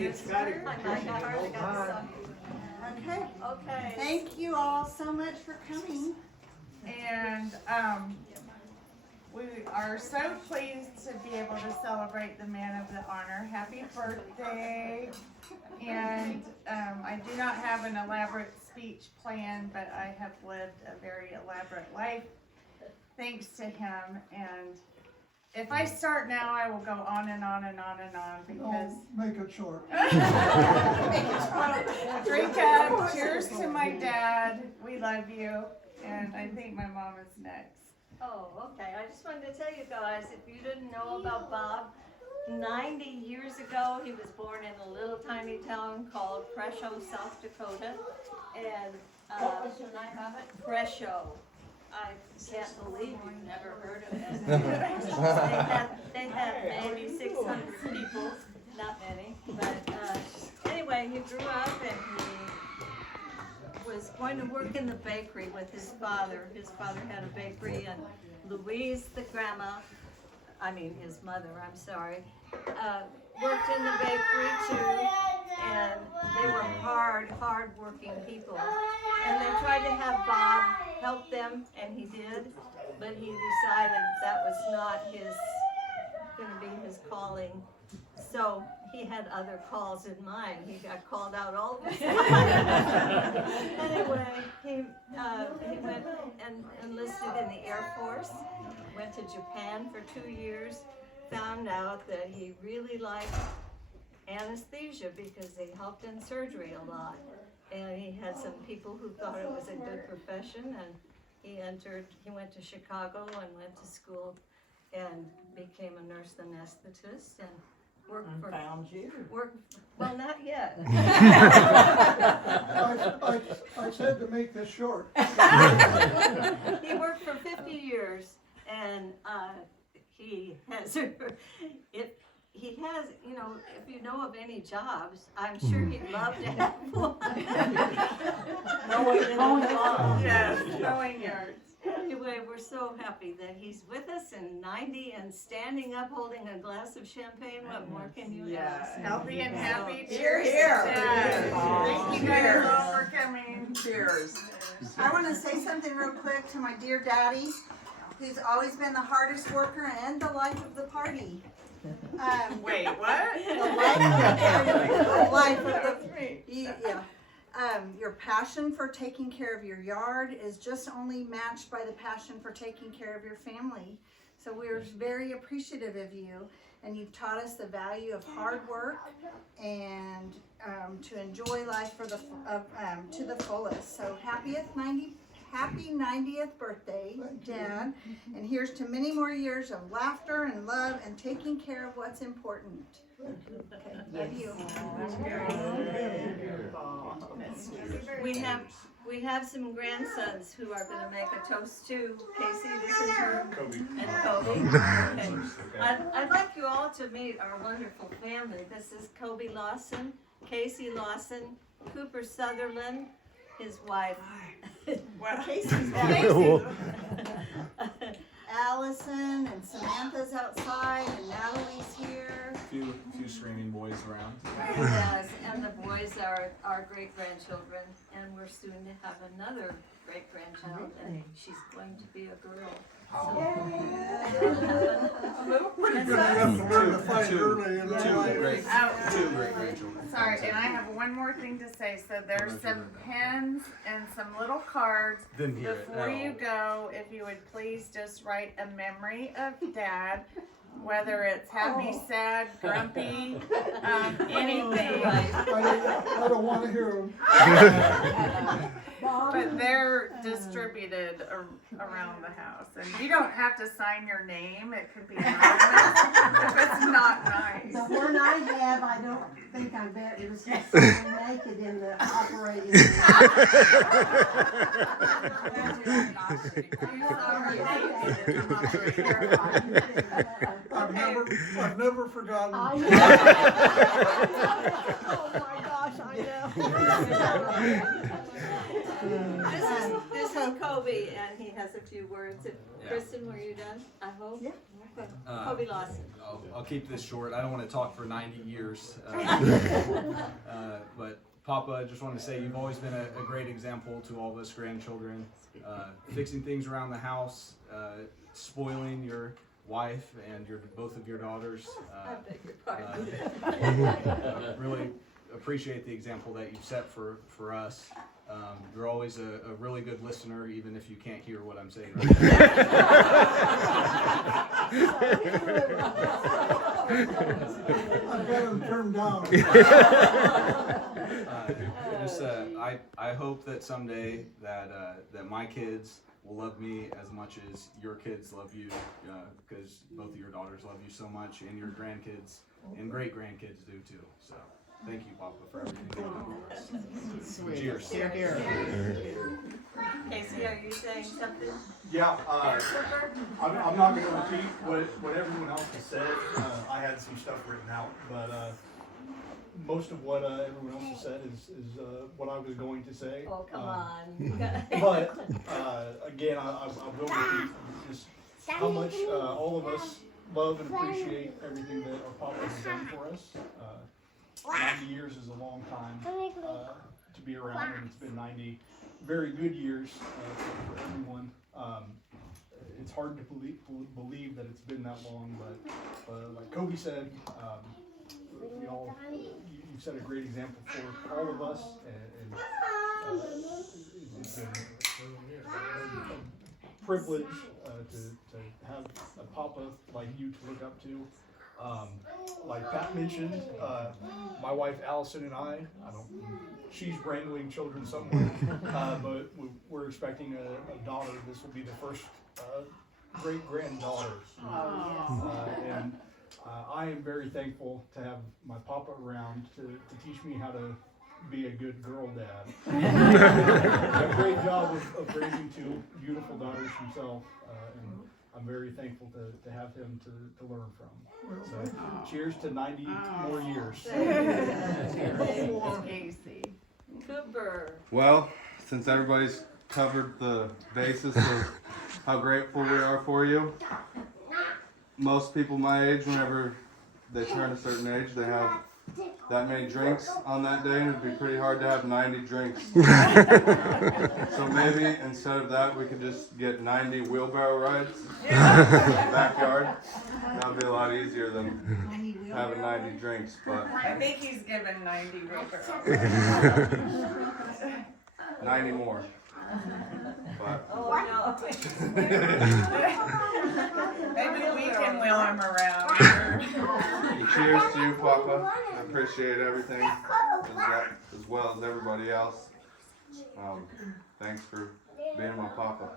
It's Patty. Okay. Okay. Thank you all so much for coming. And we are so pleased to be able to celebrate the man of the honor. Happy birthday. And I do not have an elaborate speech planned, but I have lived a very elaborate life thanks to him. And if I start now, I will go on and on and on and on because... Make it short. Drink up. Cheers to my dad. We love you. And I think my mom is next. Oh, okay. I just wanted to tell you guys, if you didn't know about Bob, 90 years ago, he was born in a little tiny town called Presho, South Dakota. And What was the name of it? Presho. I can't believe you've never heard of it. They had maybe 600 people, not many. But anyway, he grew up and he was going to work in the bakery with his father. His father had a bakery, and Louise, the grandma, his mother, I'm sorry, worked in the bakery too, and they were hard-working people. And they tried to have Bob help them, and he did, but he decided that was not going to be his calling. So he had other calls in mind. He got called out all the time. Anyway, he went and enlisted in the Air Force, went to Japan for 2 years, found out that he really liked anesthesia because they helped in surgery a lot. And he had some people who thought it was a good profession, and he went to Chicago and went to school and became a nurse anesthetist and well, not yet. I said to make this short. He worked for 50 years, and he has, if you know of any jobs, I'm sure he'd love to have one. Mowing yards. Anyway, we're so happy that he's with us and 90 and standing up holding a glass of champagne. What more can you ask? Healthy and happy. Cheers. Thank you guys all for coming. Cheers. I want to say something real quick to my dear daddy, who's always been the hardest worker and the life of the party. Wait, what? The life of the yeah. Your passion for taking care of your yard is just only matched by the passion for taking care of your family. So we're very appreciative of you, and you've taught us the value of hard work and to enjoy life to the fullest. So happy 90th birthday, Dad, and here's to many more years of laughter and love and taking care of what's important. Okay, love you. We have some grandsons who are going to make a toast too. Casey, this is her, and Kobe. Okay. I'd like you all to meet our wonderful family. This is Kobe Lawson, Casey Lawson, Cooper Sutherland, his wife. Casey's Allison and Samantha's outside, and Natalie's here. Few screaming boys around. Yes, and the boys are our great-grandchildren, and we're soon to have another great-grandchild, and she's going to be a girl. Pretty good enough to learn to fight early in life. Two great grandchildren. Sorry, and I have one more thing to say. So there's some pens and some little cards. Didn't hear it Before at you all. go, if you would please just write a memory of Dad, whether it's happy, sad, grumpy, anything. I don't want to hear them. But they're distributed around the house. And you don't have to sign your name. It could be anonymous if it's not nice. The one I have, I don't think I bet it was just naked in the operating I've never forgotten. I know. Oh my gosh, I know. This is Kobe, and he has a few words. Kristen, were you done? I hope? Yeah. Okay. Kobe Lawson. I'll keep this short. I don't want to talk for 90 years. But Papa, I just want to say you've always been a great example to all of us grandchildren. Fixing things around the house, spoiling your wife and both of your daughters. I beg your pardon. Really appreciate the example that you've set for us. You're always a really good listener, even if you can't hear what I'm saying right I've got him turned down. I hope that someday that my kids will love me as much as your kids love you, because both of your daughters love you so much, and your grandkids and great grandkids do too. So thank you, Papa, for everything you've done for us. Cheers. Casey, are you saying something? Yeah, I'm not going to repeat what everyone else has said. I had some stuff written out, but most of what everyone else has said is what I was going to say. Oh, come on. But again, I will repeat just how much all of us love and appreciate everything that our Papa has done for us. 90 years is a long time to be around, and it's been 90 very good years for everyone. It's hard to believe that it's been that long, but like Kobe said, you've set a great example for all of us, and it's been a privilege to have a Papa like you to look up to. Like Pat mentioned, my wife Allison and she's wrangling children somewhere, but we're expecting a daughter. This will be the first great granddaughter. And I am very thankful to have my Papa around to teach me how to be a good girl dad. A great job of raising two beautiful daughters himself, and I'm very thankful to have him to learn from. So, cheers to 90 more years. Casey. Cooper. Well, since everybody's covered the basis of how grateful we are for you, most people my age, whenever they turn a certain age, they have that many drinks on that day, and it'd be pretty hard to have 90 drinks. So maybe instead of that, we could just get 90 wheelbarrow rides in the backyard. That would be a lot easier than having 90 drinks. But I think he's given 90 wheelbarrows. 90 more. But Oh, no. Maybe we can wheel him around. cheers to you, Papa. I appreciate everything as well as everybody else. Thanks for being my Papa.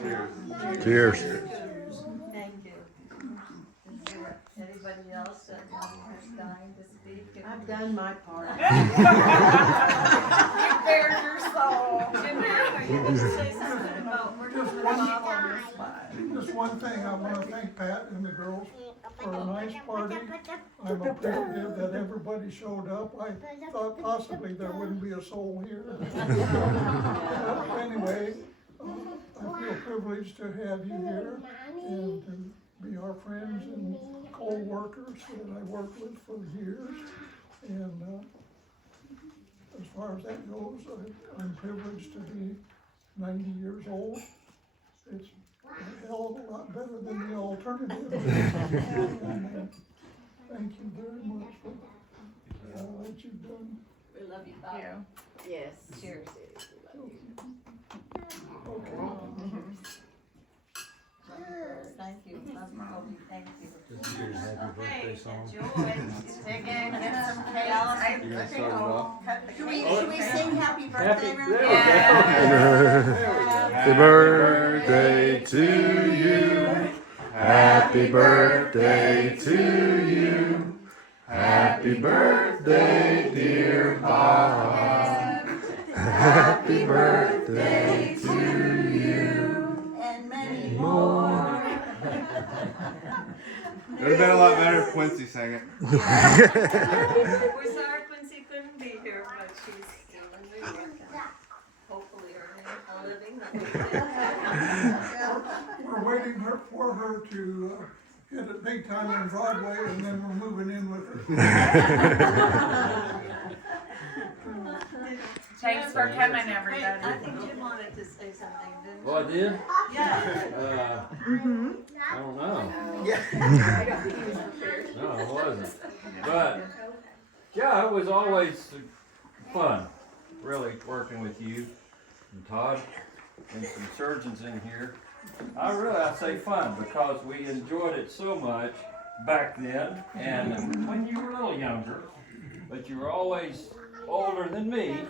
Cheers. Cheers. Thank you. Is there anybody else that has dying to speak? I've done my part. You bared your soul. Jimmy, are you going to say something about working with Bob on the spot? Just one thing, I want to thank Pat and the girls for a nice party. I'm appreciative that everybody showed up. I thought possibly there wouldn't be a soul here. Anyway, I feel privileged to have you here and to be our friends and co-workers that I worked with for years. And as far as that goes, I'm privileged to be 90 years old. It's a hell of a lot better than the alternative. And, thank you very much for all that you've done. We love you, Bob. Yes. Cheers. Okay. Thank you. Love you, Kobe. Thank you. Hey, enjoy. Dig in, get some cake. I think start it I'll off? cut the Should we cake. sing happy birthday real quick? Yeah. Happy birthday to you. Happy birthday to you. Happy birthday, dear Papa. Happy birthday to you. And many more. it would have been a lot better if Quincy sang it. We're sorry Quincy couldn't be here, but she's still in New York. And We're waiting for her to hit it big time on Broadway, and then we're moving in with her. Thanks for coming, I everybody. think Jim wanted to say something, didn't he? Well, I did? Yeah. I don't know. No, it wasn't. But, yeah, it was always fun, really, working with you and Todd and some surgeons in here. I say fun because we enjoyed it so much back then and when you were a little younger, but you were always older than me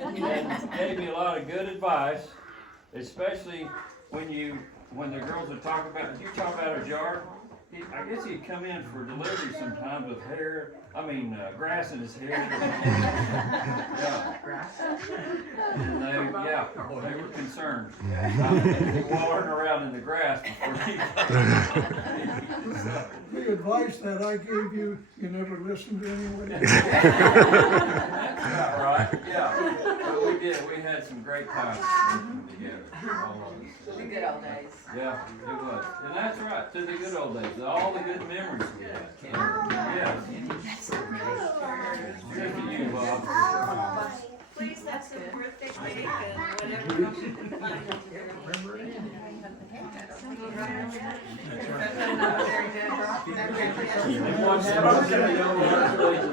and gave me a lot of good advice, especially when the girls would talk about, did you talk about a jar? I guess he'd come in for delivery sometimes with grass in his hair. Yeah. And they were concerned. Wandering around in the grass before he The advice that I gave you, you never listened to anyway. Yeah, right, yeah. But we did, we had some great times working together, all of us. The good old days. Yeah, it was. And that's right, to the good old days, all the good memories we had. Yes. Good for you, Bob. Please have some birthday cake and whatever else you can find here. And what happened to the young ladies?